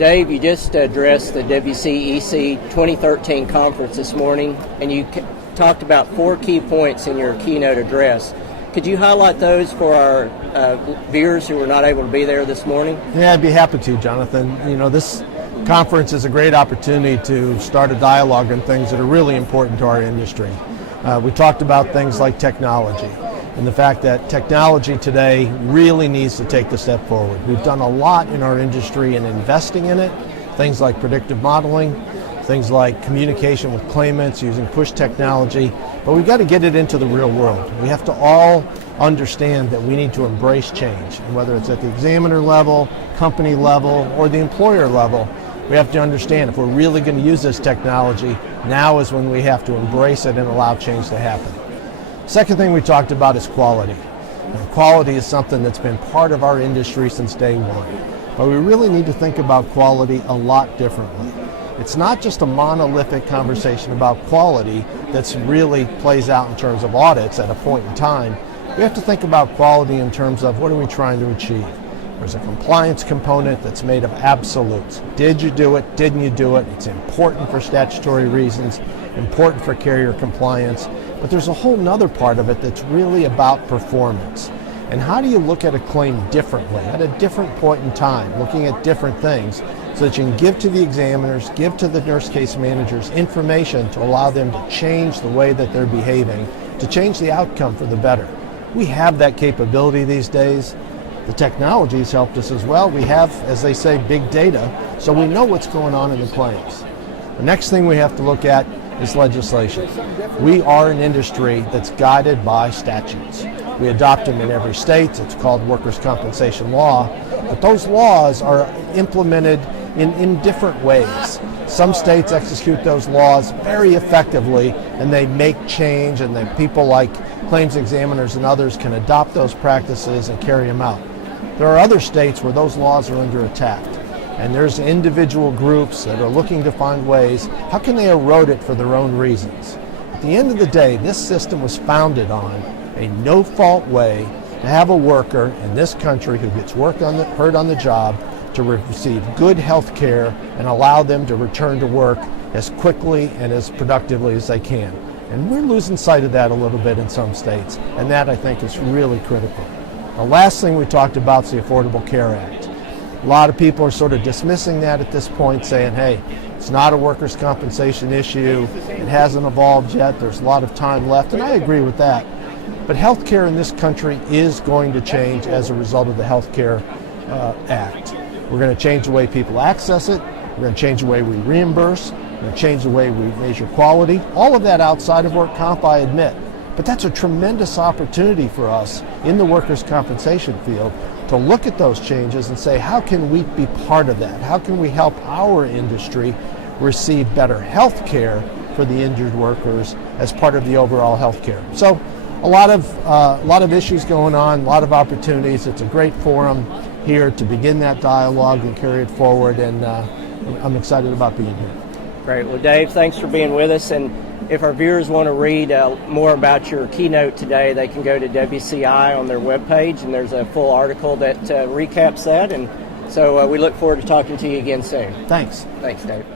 Dave, you just addressed the WCEC 2013 conference this morning, and you talked about 4 key points in your keynote address. Could you highlight those for our viewers who were not able to be there this morning? Yeah, I'd be happy to, Jonathan. You know, this conference is a great opportunity to start a dialogue on things that are really important to our industry. We talked about things like technology and the fact that technology today really needs to take the step forward. We've done a lot in our industry in investing in it, things like predictive modeling, things like communication with claimants using push technology, but we've got to get it into the real world. We have to all understand that we need to embrace change, and whether it's at the examiner level, company level, or the employer level, we have to understand if we're really going to use this technology, now is when we have to embrace it and allow change to happen. Second thing we talked about is quality. And quality is something that's been part of our industry since day one, but we really need to think about quality a lot differently. It's not just a monolithic conversation about quality that's really plays out in terms of audits at a point in time. We have to think about quality in terms of what are we trying to achieve. There's a compliance component that's made of absolutes. Did you do it? Didn't you do it? It's important for statutory reasons, important for carrier compliance, but there's a whole nother part of it that's really about performance. And how do you look at a claim differently, at a different point in time, looking at different things, so that you can give to the examiners, give to the nurse case managers information to allow them to change the way that they're behaving, to change the outcome for the better. We have that capability these days. The technology has helped us as well. We have, as they say, big data, so we know what's going on in the claims. The next thing we have to look at is legislation. We are an industry that's guided by statutes. We adopt them in every state. It's called workers' compensation law, but those laws are implemented in different ways. Some states execute those laws very effectively, and they make change, and then people like claims examiners and others can adopt those practices and carry them out. There are other states where those laws are under attack, and there's individual groups that are looking to find ways, how can they erode it for their own reasons? At the end of the day, this system was founded on a no-fault way to have a worker in this country who gets hurt on the job to receive good health care and allow them to return to work as quickly and as productively as they can. And we're losing sight of that a little bit in some states, and that I think is really critical. The last thing we talked about is the Affordable Care Act. A lot of people are sort of dismissing that at this point, saying, hey, it's not a workers' compensation issue, it hasn't evolved yet, there's a lot of time left, and I agree with that. But health care in this country is going to change as a result of the Health Care Act. We're going to change the way people access it, we're going to change the way we reimburse, we're going to change the way we measure quality. All of that outside of work comp, I admit. But that's a tremendous opportunity for us in the workers' compensation field to look at those changes and say, how can we be part of that? How can we help our industry receive better health care for the injured workers as part of the overall health care? So a lot of issues going on, a lot of opportunities. It's a great forum here to begin that dialogue and carry it forward, and I'm excited about being here. Great. Well, Dave, thanks for being with us. And if our viewers want to read more about your keynote today, they can go to WCI on their webpage, and there's a full article that recaps that. And so we look forward to talking to you again soon. Thanks. Thanks, Dave.